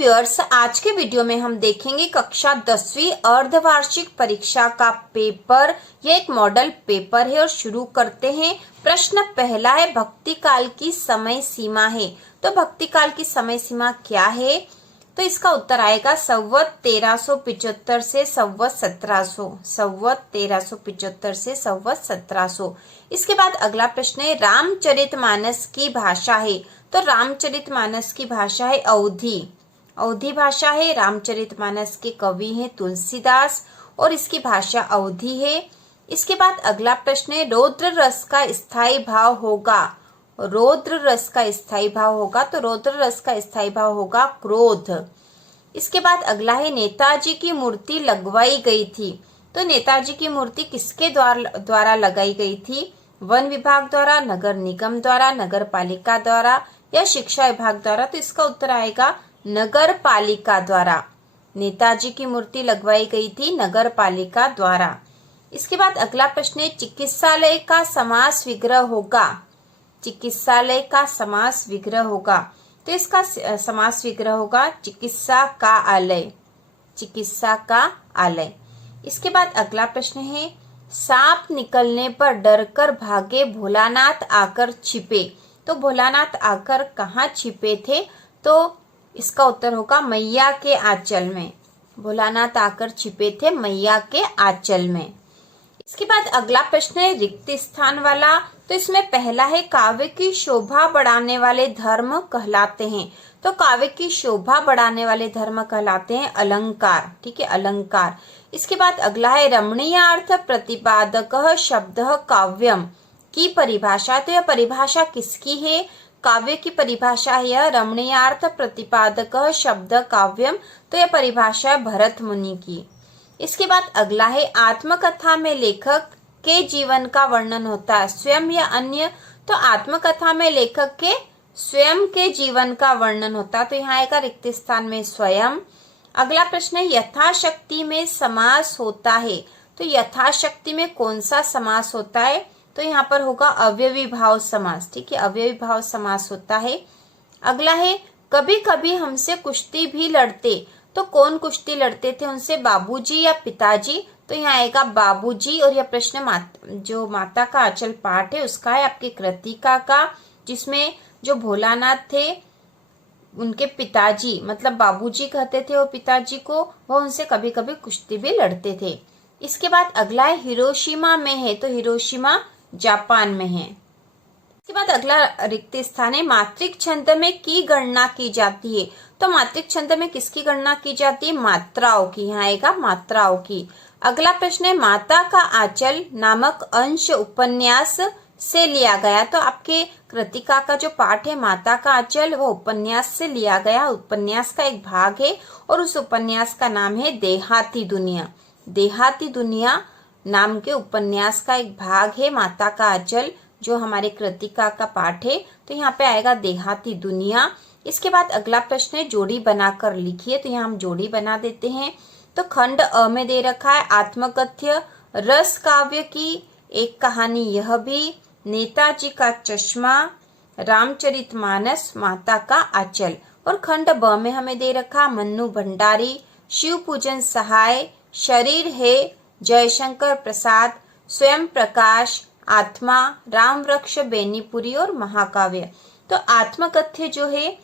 Viewers, आज के video में हम देखेंगे कक्षा 10वीं अर्धवार्षिक परीक्षा का पेपर। यह एक मॉडल पेपर है और शुरू करते हैं। प्रश्न पहला है, भक्ति काल की समय सीमा है। तो भक्ति काल की समय सीमा क्या है? तो इसका उत्तर आएगा संवत 1375 से संवत 1700। संवत 1375 से संवत 1700। इसके बाद अगला प्रश्न है, रामचरितमानस की भाषा है। तो रामचरितमानस की भाषा है अवधी। अवधी भाषा है। रामचरितमानस के कवि हैं तुलसीदास और इसकी भाषा अवधी है। इसके बाद अगला प्रश्न है, रौद्र रस का स्थायी भाव होगा। रौद्र रस का स्थायी भाव होगा। तो रौद्र रस का स्थायी भाव होगा क्रोध। इसके बाद अगला है, नेताजी की मूर्ति लगवाई गई थी। तो नेताजी की मूर्ति किसके द्वारा लगाई गई थी? वन विभाग द्वारा, नगर निगम द्वारा, नगर पालिका द्वारा या शिक्षा विभाग द्वारा? तो इसका उत्तर आएगा नगर पालिका द्वारा। नेताजी की मूर्ति लगवाई गई थी नगर पालिका द्वारा। इसके बाद अगला प्रश्न है, चिकित्सालय का समास विग्रह होगा। चिकित्सालय का समास विग्रह होगा। तो इसका समास विग्रह होगा चिकित्सा का आलय। चिकित्सा का आलय। इसके बाद अगला प्रश्न है, सांप निकलने पर डरकर भागे भोलानाथ आकर छिपे। तो भोलानाथ आकर कहाँ छिपे थे? तो इसका उत्तर होगा मैया के आंचल में। भोलानाथ आकर छिपे थे मैया के आंचल में। इसके बाद अगला प्रश्न है, रिक्त स्थान वाला। तो इसमें पहला है, काव्य की शोभा बढ़ाने वाले धर्म कहलाते हैं। तो काव्य की शोभा बढ़ाने वाले धर्म कहलाते हैं अलंकार। ठीक है, अलंकार। इसके बाद अगला है, रमणीयार्थ प्रतिपादक शब्द काव्यम की परिभाषा। तो यह परिभाषा किसकी है? काव्य की परिभाषा है रमणीयार्थ प्रतिपादक शब्द काव्यम। तो यह परिभाषा है भरत मुनि की। इसके बाद अगला है, आत्मकथा में लेखक के जीवन का वर्णन होता है, स्वयं या अन्य? तो आत्मकथा में लेखक के स्वयं के जीवन का वर्णन होता है। तो यहाँ आएगा रिक्त स्थान में स्वयं। अगला प्रश्न है, यथाशक्ति में समास होता है। तो यथाशक्ति में कौन सा समास होता है? तो यहाँ पर होगा अव्ययी भाव समास। ठीक है, अव्ययी भाव समास होता है। अगला है, कभी कभी हमसे कुश्ती भी लड़ते। तो कौन कुश्ती लड़ते थे उनसे, बाबूजी या पिताजी? तो यहाँ आएगा बाबूजी। और यह प्रश्न जो माता का आंचल पाठ है उसका है, आपकी कृतिका का, जिसमें जो भोलानाथ थे उनके पिताजी, मतलब बाबूजी कहते थे वो पिताजी को, वो उनसे कभी कभी कुश्ती भी लड़ते थे। इसके बाद अगला है, हिरोशिमा में है। तो हिरोशिमा जापान में है। इसके बाद अगला रिक्त स्थान है, मात्रिक छंद में की गणना की जाती है। तो मात्रिक छंद में किसकी गणना की जाती है? मात्राओं की। यहाँ आएगा मात्राओं की। अगला प्रश्न है, माता का आंचल नामक अंश उपन्यास से लिया गया। तो आपके कृतिका का जो पाठ है माता का आंचल, वो उपन्यास से लिया गया, उपन्यास का एक भाग है और उस उपन्यास का नाम है देहाती दुनिया। देहाती दुनिया नाम के उपन्यास का एक भाग है माता का आंचल, जो हमारे कृतिका का पाठ है। तो यहाँ पे आएगा देहाती दुनिया। इसके बाद अगला प्रश्न है, जोड़ी बनाकर लिखिए। तो यहाँ हम जोड़ी बना देते हैं। तो खंड अ में दे रखा है, आत्मकथ्य रस काव्य की एक कहानी यह भी, नेताजी का चश्मा, रामचरितमानस, माता का आंचल। और खंड ब में हमें दे रखा, मन्नू भंडारी, शिव पूजन सहाय, शरीर है, जयशंकर प्रसाद, स्वयं प्रकाश, आत्मा, राम वृक्ष बेनीपुरी और महाकाव्य। तो आत्मकथ्य जो है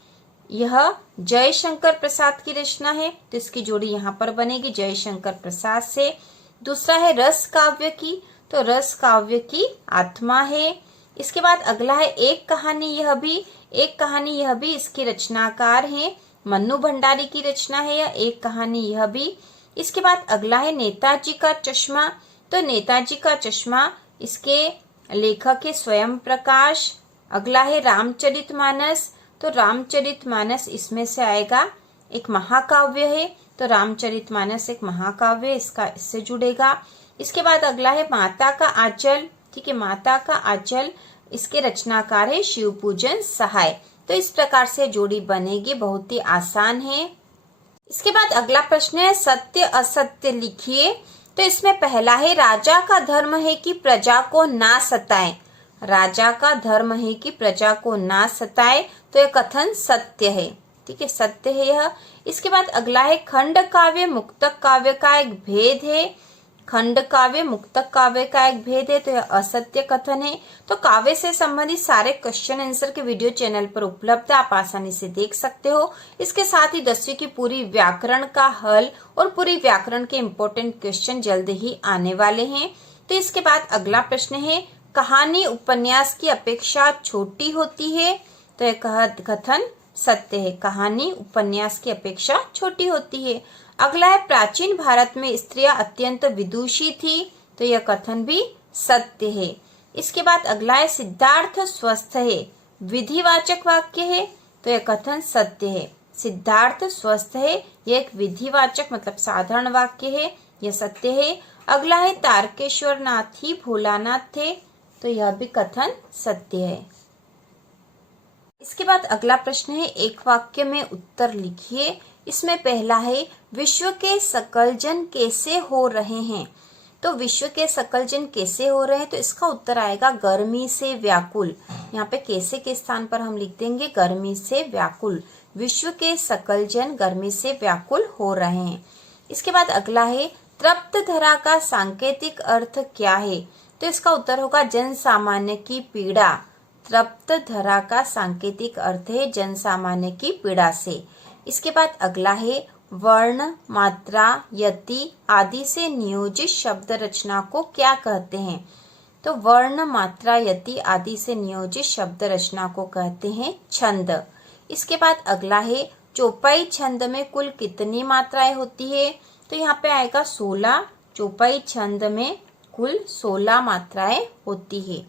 यह जयशंकर प्रसाद की रचना है। तो इसकी जोड़ी यहाँ पर बनेगी जयशंकर प्रसाद से। दूसरा है रस काव्य की। तो रस काव्य की आत्मा है। इसके बाद अगला है, एक कहानी यह भी। एक कहानी यह भी इसके रचनाकार हैं मन्नू भंडारी की रचना है या एक कहानी यह भी। इसके बाद अगला है, नेताजी का चश्मा। तो नेताजी का चश्मा इसके लेखक है स्वयं प्रकाश। अगला है, रामचरितमानस। तो रामचरितमानस इसमें से आएगा, एक महाकाव्य है। तो रामचरितमानस एक महाकाव्य, इसका इससे जुड़ेगा। इसके बाद अगला है, माता का आंचल। ठीक है, माता का आंचल इसके रचनाकार है शिव पूजन सहाय। तो इस प्रकार से जोड़ी बनेगी, बहुत ही आसान है। इसके बाद अगला प्रश्न है, सत्य असत्य लिखिए। तो इसमें पहला है, राजा का धर्म है कि प्रजा को ना सताए। राजा का धर्म है कि प्रजा को ना सताए। तो यह कथन सत्य है। ठीक है, सत्य है यह। इसके बाद अगला है खंड काव्य मुक्तक काव्य का एक भेद है। खंड काव्य मुक्तक काव्य का एक भेद है, तो यह असत्य कथन है। तो काव्य से संबंधित सारे क्वेश्चन आंसर के वीडियो चैनल पर उपलब्ध है, आप आसानी से देख सकते हो। इसके साथ ही 10वीं की पूरी व्याकरण का हल और पूरी व्याकरण के इम्पोर्टेंट क्वेश्चन जल्द ही आने वाले हैं। तो इसके बाद अगला प्रश्न है कहानी उपन्यास की अपेक्षा छोटी होती है, तो यह कथन सत्य है। कहानी उपन्यास की अपेक्षा छोटी होती है। अगला है प्राचीन भारत में स्त्रियां अत्यंत विदुषी थी, तो यह कथन भी सत्य है। इसके बाद अगला है सिद्धार्थ स्वस्थ है, विधिवाचक वाक्य है, तो यह कथन सत्य है। सिद्धार्थ स्वस्थ है, यह एक विधिवाचक मतलब साधारण वाक्य है, यह सत्य है। अगला है तारकेश्वर नाथ ही भोलानाथ थे, तो यह भी कथन सत्य है। इसके बाद अगला प्रश्न है एक वाक्य में उत्तर लिखिए। इसमें पहला है विश्व के सकल जन कैसे हो रहे हैं, तो विश्व के सकल जन कैसे हो रहे हैं, तो इसका उत्तर आएगा गर्मी से व्याकुल। यहाँ पे कैसे के स्थान पर हम लिख देंगे गर्मी से व्याकुल। विश्व के सकल जन गर्मी से व्याकुल हो रहे हैं। इसके बाद अगला है तृप्त धरा का सांकेतिक अर्थ क्या है, तो इसका उत्तर होगा जन सामान्य की पीड़ा। तृप्त धरा का सांकेतिक अर्थ है जन सामान्य की पीड़ा से। इसके बाद अगला है वर्ण मात्रा यति आदि से नियोजित शब्द रचना को क्या कहते हैं, तो वर्ण मात्रा यति आदि से नियोजित शब्द रचना को कहते हैं छंद। इसके बाद अगला है चौपाई छंद में कुल कितनी मात्राएं होती है, तो यहाँ पे आएगा 16। चौपाई छंद में कुल 16 मात्राएं होती है।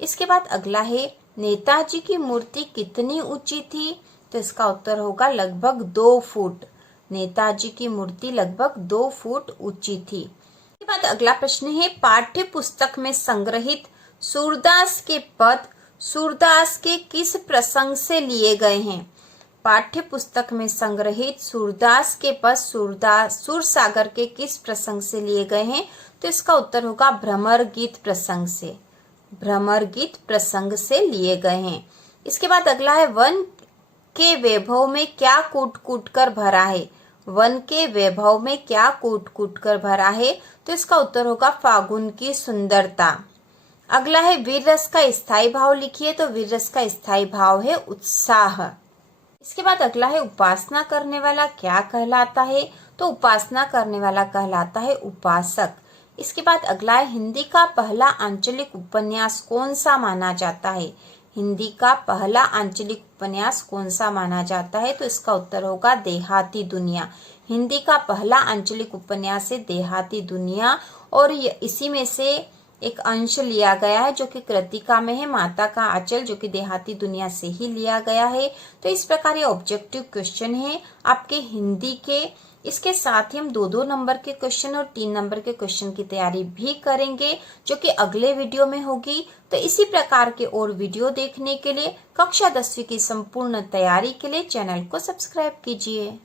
इसके बाद अगला है नेताजी की मूर्ति कितनी ऊंची थी, तो इसका उत्तर होगा लगभग 2 फुट। नेताजी की मूर्ति लगभग 2 फुट ऊंची थी। इसके बाद अगला प्रश्न है पाठ्य पुस्तक में संग्रहित सूरदास के पद सूरदास के किस प्रसंग से लिए गए हैं। पाठ्य पुस्तक में संग्रहित सूरदास के पद सूरसागर के किस प्रसंग से लिए गए हैं, तो इसका उत्तर होगा भ्रमर गीत प्रसंग से। भ्रमर गीत प्रसंग से लिए गए हैं। इसके बाद अगला है वन के वैभव में क्या कूट कूट कर भरा है। वन के वैभव में क्या कूट कूट कर भरा है, तो इसका उत्तर होगा फागुन की सुंदरता। अगला है वीर रस का स्थायी भाव लिखिए, तो वीर रस का स्थायी भाव है उत्साह। इसके बाद अगला है उपासना करने वाला क्या कहलाता है, तो उपासना करने वाला कहलाता है उपासक। इसके बाद अगला है हिंदी का पहला आंचलिक उपन्यास कौन सा माना जाता है। हिंदी का पहला आंचलिक उपन्यास कौन सा माना जाता है, तो इसका उत्तर होगा देहाती दुनिया। हिंदी का पहला आंचलिक उपन्यास है देहाती दुनिया, और इसी में से एक अंश लिया गया है जो कि कृतिका में है माता का आंचल, जो कि देहाती दुनिया से ही लिया गया है। तो इस प्रकार ये ऑब्जेक्टिव क्वेश्चन है आपके हिंदी के। इसके साथ ही हम 2-2 नंबर के क्वेश्चन और 3 नंबर के क्वेश्चन की तैयारी भी करेंगे, जो कि अगले वीडियो में होगी। तो इसी प्रकार के और वीडियो देखने के लिए कक्षा 10वीं की संपूर्ण तैयारी के लिए चैनल को सब्सक्राइब कीजिए।